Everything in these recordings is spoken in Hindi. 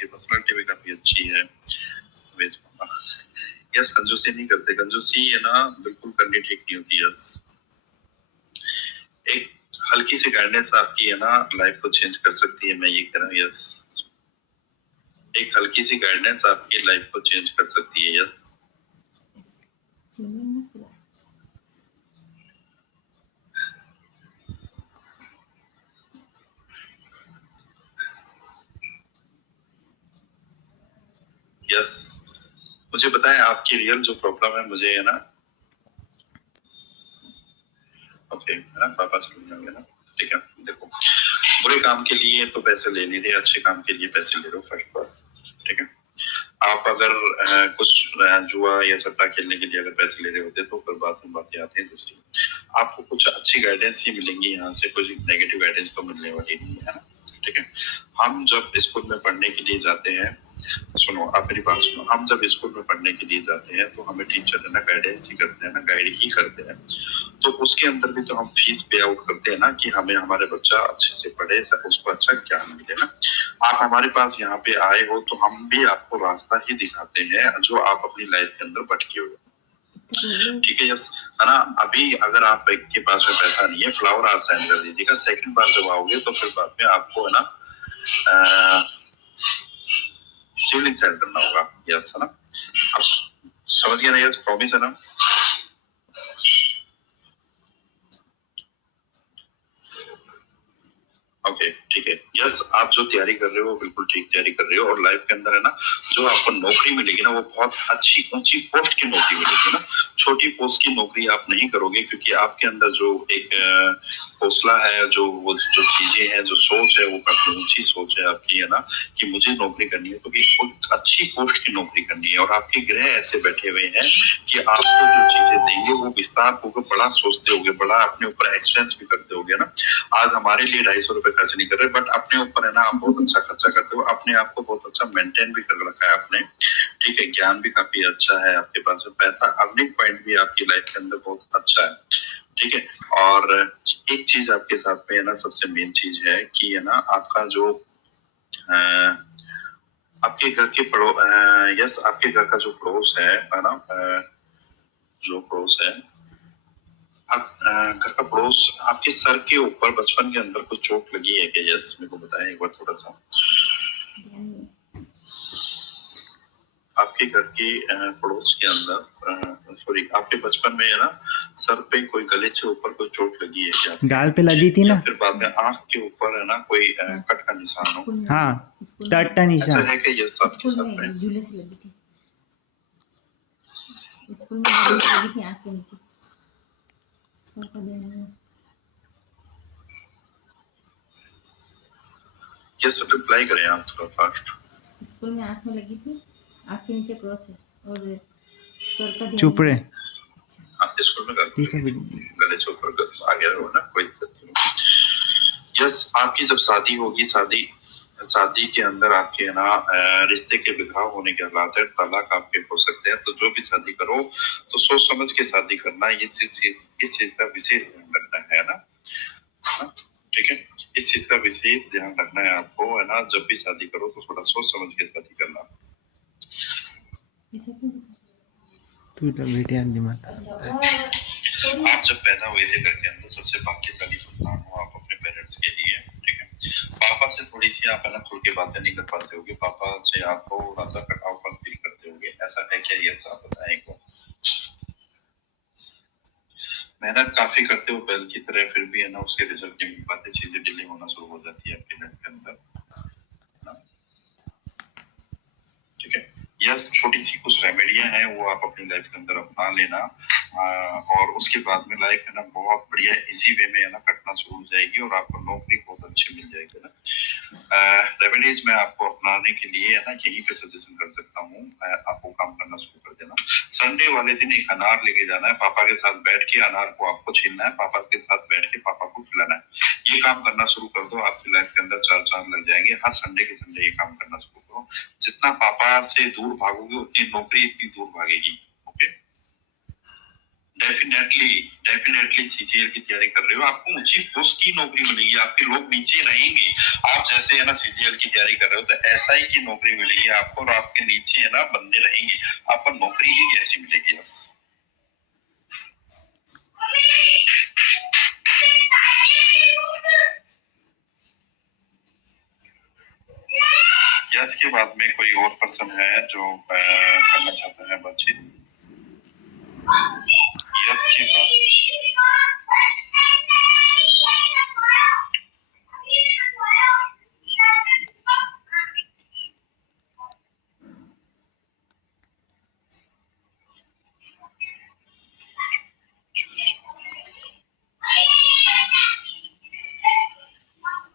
आपकी पर्सनालिटी भी काफी अच्छी है। यस, कंजूसी नहीं करते, कंजूसी है ना बिल्कुल करनी ठीक नहीं होती। यस, एक हल्की सी गाइडेंस आपकी है ना लाइफ को चेंज कर सकती है, मैं ये कह रहा हूँ। यस, एक हल्की सी गाइडेंस आपकी लाइफ को चेंज कर सकती है। यस, यस, मुझे बताएं आपकी रियल जो प्रॉब्लम है, मुझे है ना। ओके, है ना, पापा समझ ना। ठीक है, देखो, बुरे काम के लिए तो पैसे ले नहीं दे, अच्छे काम के लिए पैसे ले लो फर्स्ट बार। ठीक है, आप अगर कुछ जुआ या सट्टा खेलने के लिए अगर पैसे ले रहे होते तो फिर बातें आती हैं दूसरी। आपको कुछ अच्छी गाइडेंस ही मिलेंगी यहाँ से, कुछ नेगेटिव गाइडेंस तो मिलने वाली नहीं है ना। ठीक है, हम जब स्कूल में पढ़ने के लिए जाते हैं, सुनो आप मेरी बात सुनो, हम जब स्कूल में पढ़ने के लिए जाते हैं तो हमें टीचर है ना गाइडेंस ही करते हैं ना, गाइड ही करते हैं। तो उसके अंदर भी तो हम फीस पे आउट करते हैं ना कि हमें हमारे बच्चा अच्छे से पढ़े, उसको अच्छा ज्ञान मिले ना। आप हमारे पास यहाँ पे आए हो तो हम भी आपको रास्ता ही दिखाते हैं जो आप अपनी लाइफ के अंदर भटके हुए। ठीक है, यस, है ना। अभी अगर आप के पास में पैसा नहीं है, फ्लावर आज सेंड कर दीजिएगा, सेकंड बार जब आओगे तो फिर बाद में आपको है ना सिवलिंग सेंड करना होगा। यस, है ना, अब समझ गया ना। यस, प्रॉमिस है ना। ओके, ठीक है। यस, आप जो तैयारी कर रहे हो बिल्कुल ठीक तैयारी कर रहे हो, और लाइफ के अंदर है ना जो आपको नौकरी मिलेगी ना वो बहुत अच्छी ऊंची पोस्ट की नौकरी मिलेगी ना। छोटी पोस्ट की नौकरी आप नहीं करोगे, क्योंकि आपके अंदर जो एक हौसला है, जो वो जो चीजें हैं, जो सोच है, वो काफी ऊंची सोच है आपकी, है ना, कि मुझे नौकरी करनी है तो एक अच्छी पोस्ट की नौकरी करनी है। और आपके ग्रह ऐसे बैठे हुए हैं कि आपको जो चीजें देंगे वो विस्तार होकर बड़ा सोचते होगे, बड़ा अपने ऊपर एक्सपेंस भी करते होगे ना। आज हमारे लिए 250 रुपए खर्च नहीं कर रहे, बट अपने ऊपर है ना आप बहुत अच्छा खर्चा करते हो, अपने आप को बहुत अच्छा मेंटेन भी कर रखा है आपने। ठीक है, ज्ञान भी काफी अच्छा है आपके पास में, पैसा अर्निंग पॉइंट भी आपकी लाइफ के अंदर बहुत अच्छा है। ठीक है, और एक चीज आपके साथ में है ना, सबसे मेन चीज है कि है ना आपका जो आपके घर के यस, आपके घर का जो पड़ोस है ना, जो पड़ोस है, आप घर का पड़ोस, आपके सर के ऊपर बचपन के अंदर कुछ चोट लगी है क्या? यस, मेरे को बताएं एक बार थोड़ा सा। आपके घर के पड़ोस के अंदर, सॉरी, आपके बचपन में है ना सर पे कोई, गले से ऊपर कोई चोट लगी है क्या? गाल पे लगी थी ना, फिर बाद में आंख के ऊपर है ना कोई कट का निशान हो? हाँ, कट का निशान। ऐसा है कि यस आपके साथ में झूले से लगी थी, स्कूल में झूले से लगी थी आंख के नीचे। यस, रिप्लाई करें आप थोड़ा फास्ट। स्कूल में आंख में लगी थी, आंख के नीचे क्रॉस है और सर का चुप रहे। आप स्कूल में गले से ऊपर आ गया हो ना, कोई दिक्कत नहीं। यस, आपकी जब शादी होगी, शादी के अंदर आपके है ना रिश्ते के बिखराव होने के हालात है, तलाक आपके हो सकते हैं। तो जो भी शादी करो तो सोच समझ के शादी करना, इस चीज का विशेष ध्यान रखना है ना। ठीक है, इस चीज का विशेष ध्यान रखना है आपको, है ना। जब भी शादी करो तो थोड़ा सोच समझ के शादी करना। तू तो बेटिया दिमाग। आप जब पैदा हुए थे घर के अंदर सबसे भाग्यशाली संतान हो आप अपने पेरेंट्स के लिए। ठीक है, पापा से थोड़ी सी आप है ना खुल के बातें नहीं कर पाते होगे, पापा से आप थोड़ा सा कटावपन फील करते होगे, ऐसा है क्या? ये आप बताएं को। मेहनत काफी करते हो बैल की तरह, फिर भी है ना उसके रिजल्ट नहीं मिल पाते, चीजें डिले होना शुरू हो जाती है आपके लाइफ के अंदर। ठीक है, यस, छोटी सी कुछ रेमेडियां हैं वो आप अपनी लाइफ के अंदर अपना लेना, और उसके बाद में लाइफ है ना बहुत बढ़िया इजी वे में है ना कटना शुरू हो जाएगी, और आपको नौकरी बहुत अच्छी मिल जाएगी ना। रेमेडीज में आपको अपनाने के लिए है ना यहीं पे सजेशन कर सकता हूँ, आपको काम करना शुरू कर देना। संडे वाले दिन एक अनार लेके जाना है, पापा के साथ बैठ के अनार को आपको छीलना है, पापा के साथ बैठ के पापा को खिलाना है। ये काम करना शुरू कर दो, आपकी लाइफ के अंदर 4 चांद लग जाएंगे। हर संडे के संडे ये काम करना शुरू करो। जितना पापा से दूर भागोगे उतनी नौकरी इतनी दूर भागेगी। ओके, डेफिनेटली सीजीएल की तैयारी कर रहे हो, आपको ऊंची पोस्ट की नौकरी मिलेगी, आपके लोग नीचे रहेंगे। आप जैसे है ना सीजीएल की तैयारी कर रहे हो तो एसआई की नौकरी मिलेगी आपको, और आपके नीचे है ना बंदे रहेंगे, आपको नौकरी ही कैसी मिलेगी। बस यस के बाद में कोई और पर्सन है जो करना चाहता है बातचीत? यस के बाद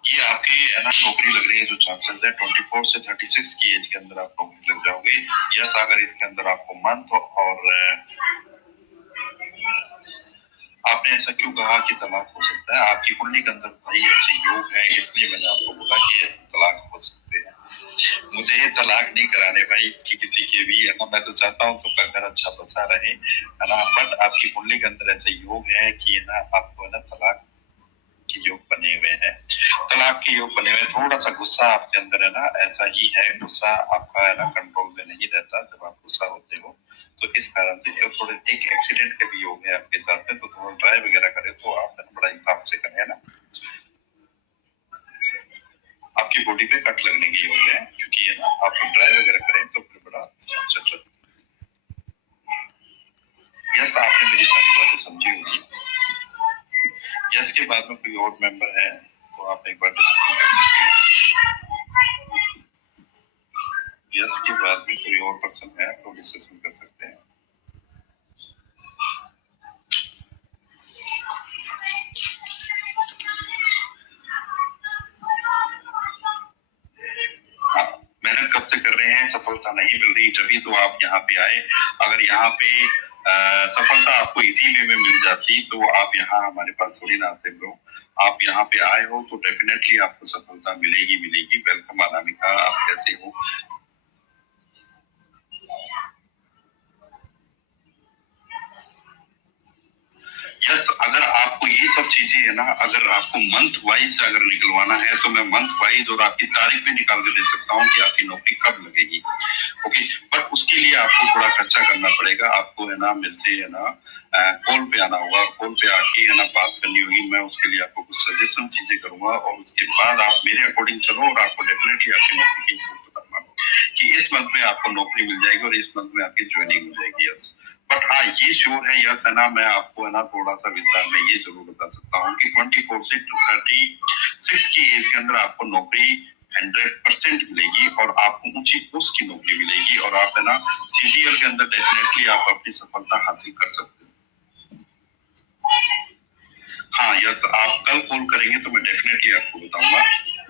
ये आपकी है ना नौकरी लग रही है, जो चांसेस है 24 से 36 की एज के अंदर आप नौकरी लग जाओगे। यस, अगर इसके अंदर आपको मंथ और आपने ऐसा क्यों कहा कि तलाक हो सकता है? आपकी कुंडली के अंदर भाई ऐसे योग है, इसलिए मैंने आपको बोला कि तलाक हो सकते हैं। मुझे ये तलाक नहीं कराने भाई कि किसी के भी, है ना, मैं तो चाहता हूँ सबका घर अच्छा बसा रहे, है ना, बट आपकी कुंडली के अंदर ऐसे योग है कि है ना आपको है ना तलाक के योग बने हुए हैं, तलाक के योग बने हुए। थोड़ा सा गुस्सा आपके अंदर है ना, ऐसा ही है, गुस्सा आपका है ना कंट्रोल में नहीं रहता जब आप गुस्सा होते हो, तो इस कारण से थोड़े एक एक्सीडेंट का भी योग है आपके साथ में, तो थोड़ा ड्राइव वगैरह करें तो आप बड़ा हिसाब से करें, है ना। आपकी बॉडी पे कट लगने की योग है, क्योंकि है ना आप ड्राइव वगैरह करें तो फिर बड़ा हिसाब से चलता। यस, आपने मेरी सारी बातें समझी होगी। यस के बाद में कोई और मेंबर है तो आप एक बार डिस्कशन कर सकते हैं। यस के बाद में कोई और पर्सन है तो डिस्कशन कर सकते हैं। हाँ, मेहनत कब से कर रहे हैं, सफलता नहीं मिल रही, जब तो आप यहाँ पे आए। अगर यहाँ पे सफलता आपको इजी वे में मिल जाती तो आप यहाँ हमारे पास थोड़ी ना आते ब्रो। आप यहाँ पे आए हो तो डेफिनेटली आपको सफलता मिलेगी। वेलकम अनामिका, आप कैसे हो? यस, अगर आपको ये सब चीजें है ना, अगर आपको मंथ वाइज अगर निकलवाना है तो मैं मंथ वाइज और आपकी तारीख भी निकाल के दे सकता हूँ कि आपकी नौकरी कब लगेगी। ओके, बट उसके लिए आपको थोड़ा खर्चा करना पड़ेगा। आपको है ना मेरे से है ना कॉल पे आना होगा, कॉल पे आके है ना बात करनी होगी। मैं उसके लिए आपको कुछ सजेशन चीजें करूंगा और उसके बाद आप मेरे अकॉर्डिंग चलो और आपको डेफिनेटली आपकी नौकरी की बताऊंगा कि इस मंथ में आपको नौकरी मिल जाएगी और इस मंथ में आपकी ज्वाइनिंग हो जाएगी। यस, बट हाँ ये श्योर है यस है ना, मैं आपको है ना थोड़ा सा विस्तार में ये जरूर बता सकता हूँ कि 24 से 36 की एज के अंदर आपको नौकरी 100% मिलेगी और आपको ऊंची पोस्ट की नौकरी मिलेगी और आप है ना सीजीएल के अंदर डेफिनेटली आप अपनी सफलता हासिल कर सकते हो। हाँ यस, आप कल कॉल करेंगे तो मैं डेफिनेटली आपको बताऊंगा,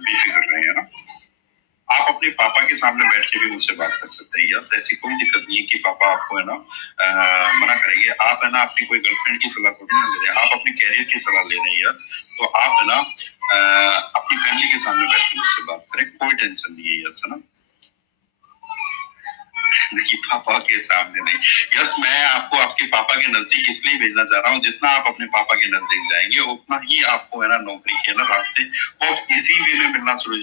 बेफिक्र रहे, है ना। आप अपने पापा के सामने बैठ के भी मुझसे बात कर सकते हैं। यस, ऐसी कोई दिक्कत नहीं है कि पापा आपको है ना मना करेंगे। आप है ना अपनी कोई गर्लफ्रेंड की सलाह थोड़ी ना ले रहे हैं, आप अपने कैरियर की सलाह ले रहे हैं। यस, तो आप है ना अपनी फैमिली के सामने बैठ के मुझसे बात करें, कोई टेंशन नहीं है। यस है ना, नहीं पापा के सामने नहीं। यस, मैं आपको आपके पापा के नजदीक इसलिए भेजना चाह रहा हूँ, जितना आप अपने पापा के नजदीक जाएंगे उतना ही आपको है ना नौकरी के ना रास्ते बहुत इजी वे में मिलना शुरू हो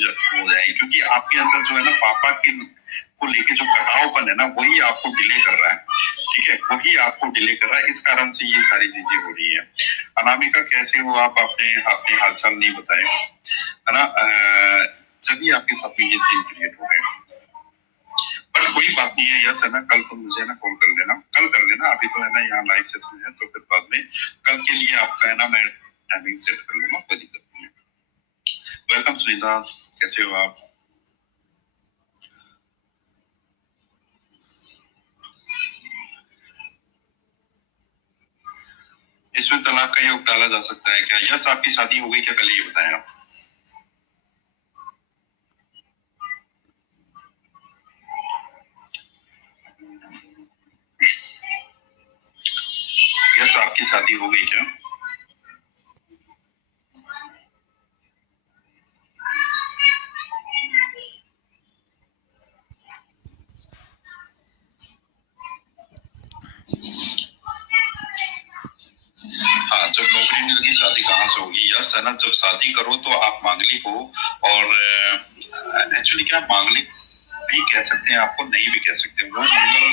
जाएंगे, क्योंकि आपके अंदर जो है ना पापा के को लेके जो कटावपन है ना वही आपको डिले कर रहा है। ठीक है, वही आपको डिले कर रहा है, इस कारण से ये सारी चीजें हो रही है। अनामिका कैसे हो आप? अपने अपने हालचाल नहीं बताए, है ना। जब भी आपके साथ में ये सीन क्रिएट हो रहे हैं, पर कोई बात नहीं है। यस है ना, कल तो मुझे ना कॉल कर लेना, कल कर लेना। अभी तो है ना यहाँ लाइव सेशन है, तो फिर बाद में कल के लिए आपका है ना मैं टाइमिंग सेट कर लूंगा, कोई दिक्कत नहीं है। वेलकम सुनीता, कैसे हो आप? इसमें तलाक का योग डाला जा सकता है क्या? यस, आपकी शादी हो गई क्या? कल ये बताएं आप। यस, आपकी शादी हो गई क्या? यस है ना, जब शादी करो तो आप मांगलिक हो, और एक्चुअली क्या मांगलिक भी कह सकते हैं, आपको नहीं भी कह सकते। वो मंगल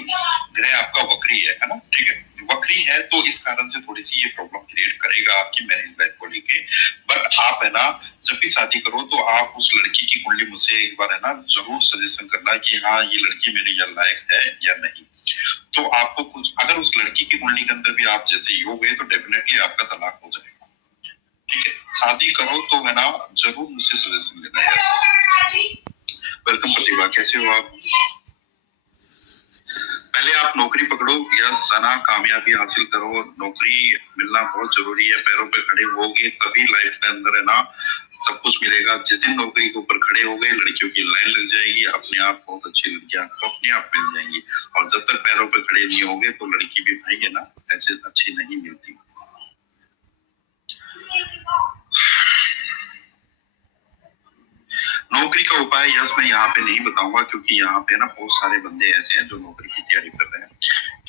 ग्रह आपका वक्री है ना, ठीक है, वक्री है, तो इस कारण से थोड़ी सी ये प्रॉब्लम क्रिएट करेगा आपकी मैरिज लाइफ को लेके। बट आप है ना, जब भी शादी करो तो आप उस लड़की की कुंडली मुझसे एक बार है ना जरूर सजेशन करना कि हाँ ये लड़की मेरे या लायक है या नहीं। तो आपको कुछ, अगर उस लड़की की कुंडली के अंदर भी आप जैसे योग है, तो डेफिनेटली आपका तलाक हो जाएगा, ठीक है। शादी करो तो है ना जरूर मुझसे सजेशन लेना है। वेलकम प्रतिभा, कैसे हो आप? पहले आप नौकरी पकड़ो या सना, कामयाबी हासिल करो। नौकरी मिलना बहुत जरूरी है, पैरों पे खड़े होगे तभी लाइफ के अंदर है ना सब कुछ मिलेगा। जिस दिन नौकरी के ऊपर खड़े हो गए, लड़कियों की लाइन लग जाएगी, अपने आप बहुत अच्छी लड़कियां आपको अपने आप मिल जाएंगी। और जब तक पैरों पे खड़े नहीं होगे तो लड़की भी भाई है ना ऐसे अच्छी नहीं मिलती। नौकरी का उपाय यस मैं यहाँ पे नहीं बताऊंगा, क्योंकि यहाँ पे ना बहुत सारे बंदे ऐसे हैं जो नौकरी की तैयारी कर रहे हैं।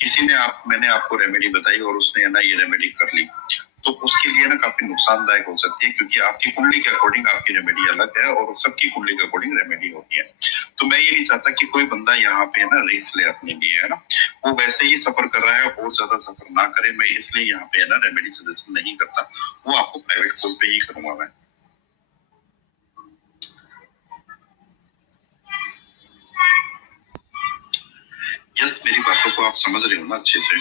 किसी ने मैंने आपको रेमेडी बताई और उसने ना ये रेमेडी कर ली, तो उसके लिए ना काफी नुकसानदायक हो सकती है, क्योंकि आपकी कुंडली के अकॉर्डिंग आपकी रेमेडी अलग है और सबकी कुंडली के अकॉर्डिंग रेमेडी होती है। तो मैं ये नहीं चाहता कि कोई बंदा यहाँ पे ना रिस्क ले अपने लिए, है ना, वो वैसे ही सफर कर रहा है और ज्यादा सफर ना करे। मैं इसलिए यहाँ पे है ना रेमेडी सजेशन नहीं करता, वो आपको प्राइवेट कॉल पे ही करूंगा मैं। यस, मेरी बातों को आप समझ रहे हो ना अच्छे से?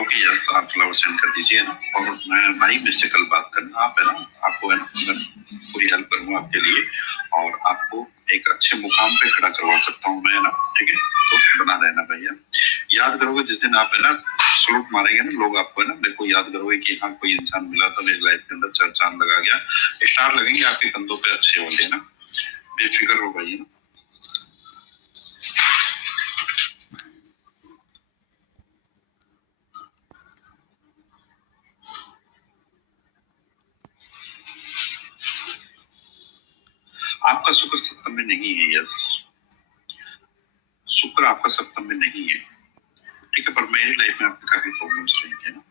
ओके यस, आप फ्लावर सेंड कर दीजिए ना, और मैं भाई मेरे से कल बात करना, आप है ना, आपको है ना मैं पूरी हेल्प करूंगा आपके लिए, और आपको एक अच्छे मुकाम पे खड़ा करवा सकता हूँ मैं, है ना, ठीक है। तो बना रहना भैया, याद करोगे जिस दिन आप है ना सलूट मारेंगे ना, लोग आपको है ना, मेरे को याद करोगे कि हाँ कोई इंसान मिला था मेरी लाइफ के अंदर, चार चांद लगा गया, स्टार लगेंगे आपके कंधों पे अच्छे होंगे ना, बेफिक्र हो भाई ना। आपका शुक्र सप्तम में नहीं है, यस, शुक्र आपका सप्तम में नहीं है, ठीक है, पर मेरी लाइफ में आपके काफी प्रॉब्लम्स रहेंगे ना।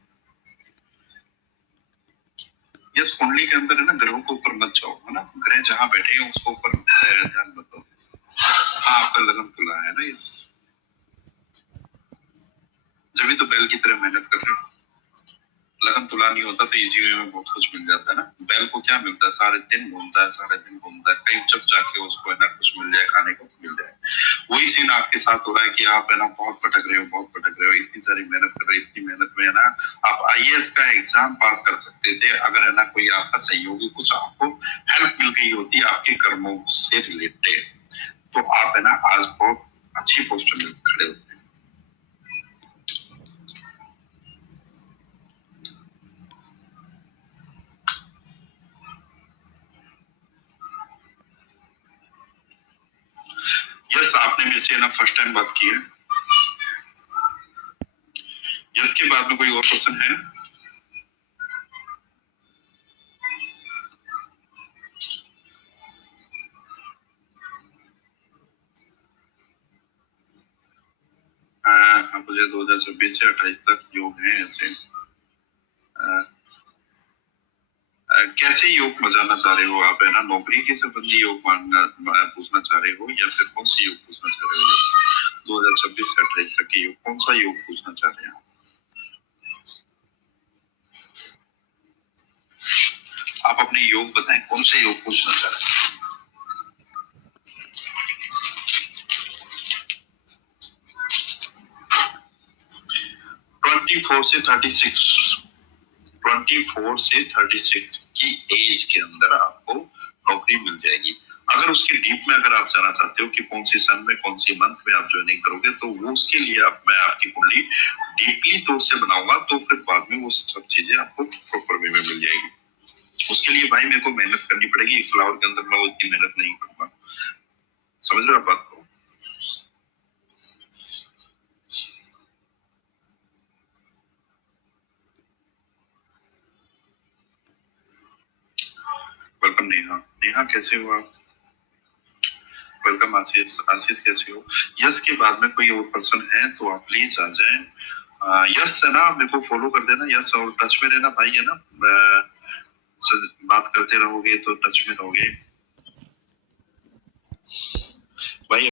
यस, कुंडली के अंदर है ना ग्रहों के ऊपर मत जाओ, है ना, ग्रह जहां बैठे हैं उसको ऊपर ध्यान मत दो। हाँ, आपका लगन तुला है ना, यस, जब भी तो बैल की तरह मेहनत कर रहे हो। लगन तुला नहीं होता तो इजी वे में बहुत कुछ मिल जाता है ना। बैल को क्या मिलता है, सारे दिन घूमता है, सारे दिन घूमता है, कहीं जब जाके उसको है ना कुछ मिल जाए, खाने को मिल जाए। वही सीन आपके साथ हो रहा है कि आप है ना बहुत भटक रहे हो, बहुत भटक रहे हो, इतनी सारी मेहनत कर रहे हो, इतनी मेहनत में है ना आप आईएएस का एग्जाम पास कर सकते थे, अगर है ना कोई आपका सहयोगी कुछ आपको हेल्प मिल गई होती आपके कर्मों से रिलेटेड, तो आप है ना आज बहुत अच्छी पोस्ट में खड़े होते। यस, आपने मेरे से ना फर्स्ट टाइम बात की है। यस के बाद में कोई और क्वेश्चन है? मुझे 2026 से 28 तक योग है ऐसे। कैसे योग बजाना चाह रहे हो आप, है ना, नौकरी के संबंधी योग पूछना चाह रहे हो या फिर कौन सी योग पूछना चाह रहे हो? यस, 2026 से 28 तक के योग, कौन सा योग पूछना चाह रहे हैं आप अपने योग बताएं, कौन से योग पूछना चाह रहे हैं? फोर से 36, 24 से 36 की एज के अंदर आपको नौकरी मिल जाएगी। अगर उसके डीप में अगर आप जाना चाहते हो कि कौन सी सन में कौन सी मंथ में आप ज्वाइनिंग करोगे, तो वो उसके लिए मैं आपकी कुंडली डीपली तौर से बनाऊंगा, तो फिर बाद में वो सब चीजें आपको प्रॉपर वे में मिल जाएगी। उसके लिए भाई मेरे को मेहनत करनी पड़ेगी, एक फ्लावर के अंदर मैं वो इतनी मेहनत नहीं करूंगा, समझ रहे हो आप बात को? वेलकम नेहा। नेहा कैसे हो आप? वेलकम आशीष। आशीष कैसे हो? यस के बाद में कोई और पर्सन है तो आप प्लीज आ जाए। यस है ना, मेरे को फॉलो कर देना यस, और टच में रहना भाई, है ना। बात करते रहोगे तो टच में रहोगे।